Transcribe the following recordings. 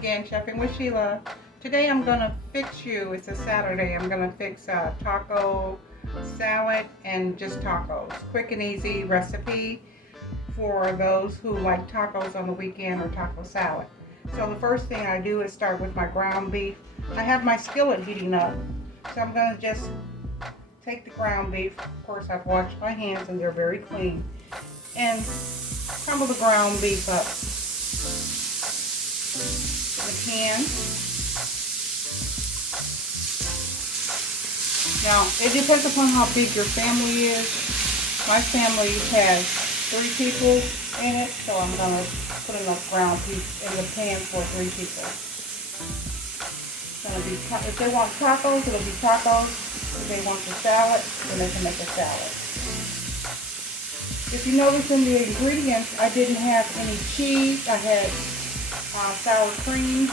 again, Chefing with Sheila. Today I'm gonna fix you, it's a Saturday, I'm gonna fix a taco salad and just tacos. Quick and easy recipe for those who like tacos on the weekend or taco salad. So the first thing I do is start with my ground beef. I have my skillet heating up. So I'm gonna just take the ground beef. Of course, I've washed my hands and they're very clean. And crumble the ground beef up in the pan. Now, it depends upon how big your family is. My family has 3 people in it, so I'm going to put enough ground beef in the pan for 3 people. It's gonna be, if they want tacos, it'll be tacos. If they want the salad, then they can make a salad. If you notice in the ingredients, I didn't have any cheese. I had sour cream.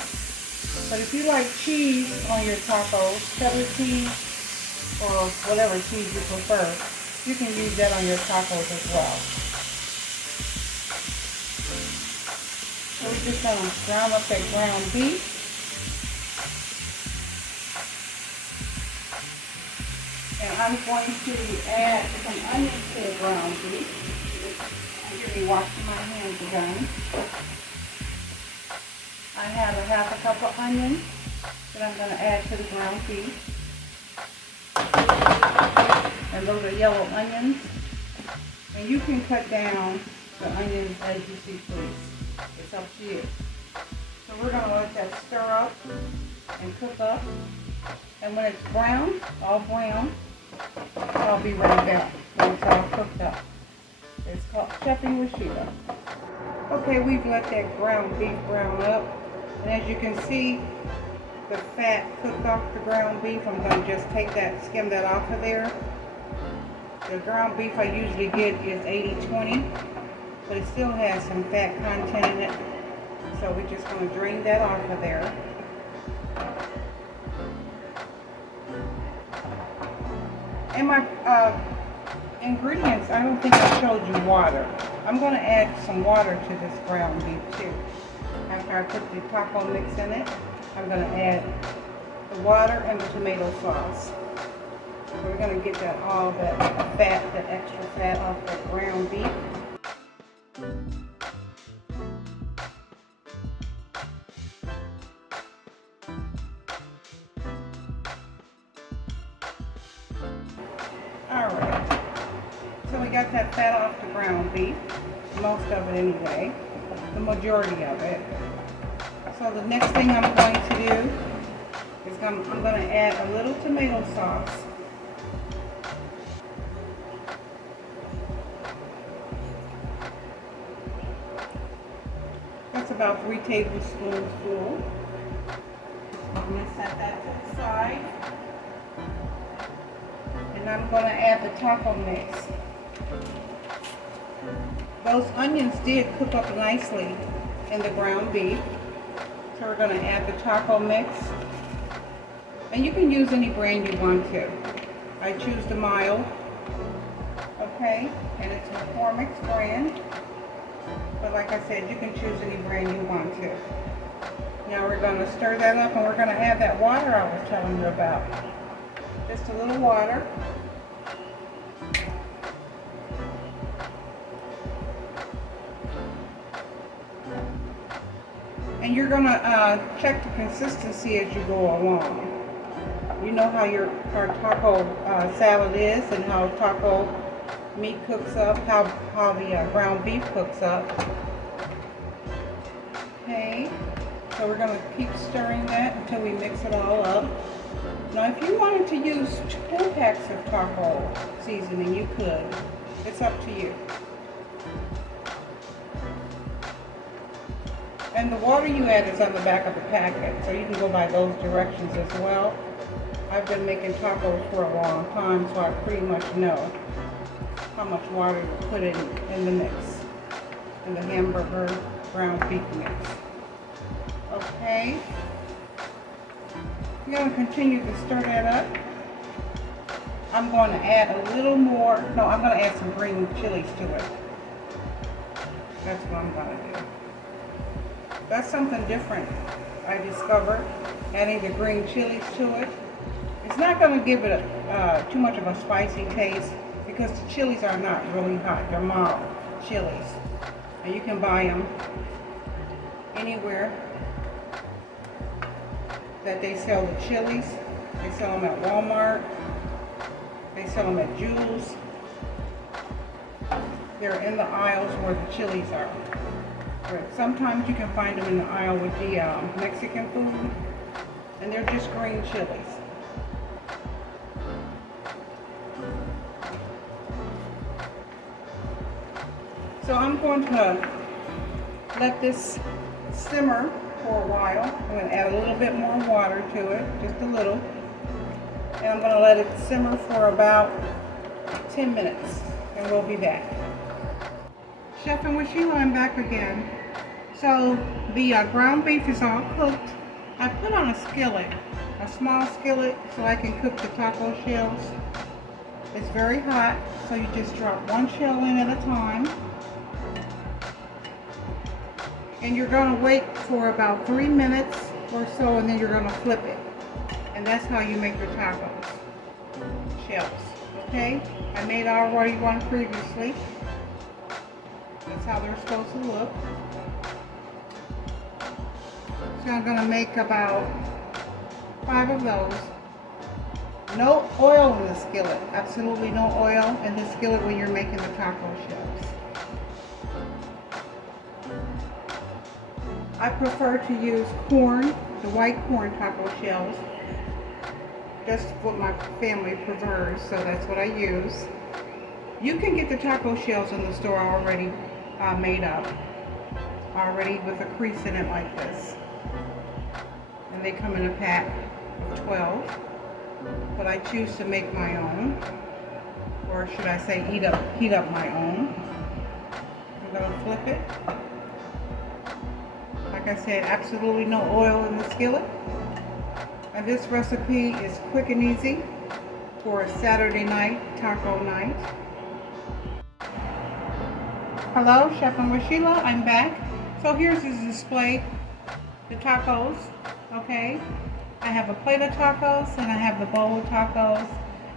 But if you like cheese on your tacos, cheddar cheese, or whatever cheese you prefer, you can use that on your tacos as well. So we're just going to ground up that ground beef. And I'm going to add some onions to the ground beef. I'm going to be washing my hands again. I have a half a cup of onions that I'm going to add to the ground beef. And those are yellow onions. And you can cut down the onions as you see please. It's up to you. So we're going to let that stir up and cook up. And when it's brown, all brown, I'll be right back when it's all cooked up. It's called Chefing with Sheila. Okay, we've let that ground beef brown up. And as you can see, the fat cooked off the ground beef. I'm going to just take that, skim that off of there. The ground beef I usually get is 80-20, but it still has some fat content in it. So we're just going to drain that off of there. And my ingredients, I don't think I showed you water. I'm going to add some water to this ground beef too. After I put the taco mix in it, I'm going to add the water and the tomato sauce. So we're going to get that all that fat, that extra fat off that ground beef. Alright, so we got that fat off the ground beef, most of it anyway, the majority of it. So the next thing I'm going to do is I'm going to add a little tomato sauce. That's about 3 tablespoons full. I'm going to set that to the side. And I'm going to add the taco mix. Those onions did cook up nicely in the ground beef. So we're going to add the taco mix. And you can use any brand you want to. I choose the mild. Okay, and it's a McCormick's brand. But like I said, you can choose any brand you want to. Now we're going to stir that up and we're going to add that water I was telling you about. Just a little water. And you're going to check the consistency as you go along. You know how our taco salad is and how taco meat cooks up, how the ground beef cooks up. Okay, so we're going to keep stirring that until we mix it all up. Now if you wanted to use 2 packs of taco seasoning, you could. It's up to you. And the water you add is on the back of the packet, so you can go by those directions as well. I've been making tacos for a long time, so I pretty much know how much water to put in the mix, in the hamburger ground beef mix. Okay. I'm going to continue to stir that up. I'm going to add a little more, no, I'm going to add some green chilies to it. That's what I'm going to do. That's something different I discovered, adding the green chilies to it. It's not going to give it too much of a spicy taste because the chilies are not really hot. They're mild chilies. And you can buy them anywhere that they sell the chilies. They sell them at Walmart. They sell them at Jewel's. They're in the aisles where the chilies are. But sometimes you can find them in the aisle with the Mexican food. And they're just green chilies. So I'm going to let this simmer for a while. I'm going to add a little bit more water to it, just a little. And I'm going to let it simmer for about 10 minutes. And we'll be back. Chef and with Sheila, I'm back again. So the ground beef is all cooked. I put on a skillet, a small skillet, so I can cook the taco shells. It's very hot, so you just drop one shell in at a time. And you're going to wait for about 3 minutes or so, and then you're going to flip it. And that's how you make your tacos shells. Okay? I made already one previously. That's how they're supposed to look. So I'm going to make about 5 of those. No oil in the skillet. Absolutely no oil in the skillet when you're making the taco shells. I prefer to use corn, the white corn taco shells. That's what my family prefers, so that's what I use. You can get the taco shells in the store already made up, already with a crease in it like this. And they come in a pack of 12. But I choose to make my own, or should I say heat up my own. I'm going to flip it. Like I said, absolutely no oil in the skillet. And this recipe is quick and easy for a Saturday night, taco night. Hello, Chef and with Sheila, I'm back. So here's the display, the tacos, okay? I have a plate of tacos and I have the bowl of tacos.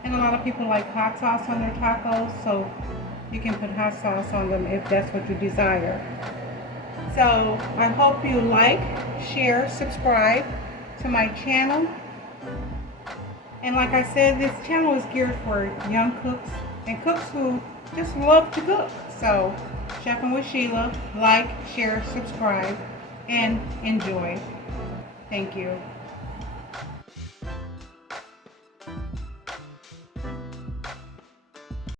And a lot of people like hot sauce on their tacos, so you can put hot sauce on them if that's what you desire. So I hope you like, share, subscribe to my channel. And like I said, this channel is geared for young cooks and cooks who just love to cook. So Chef and with Sheila, like, share, subscribe, and enjoy. Thank you.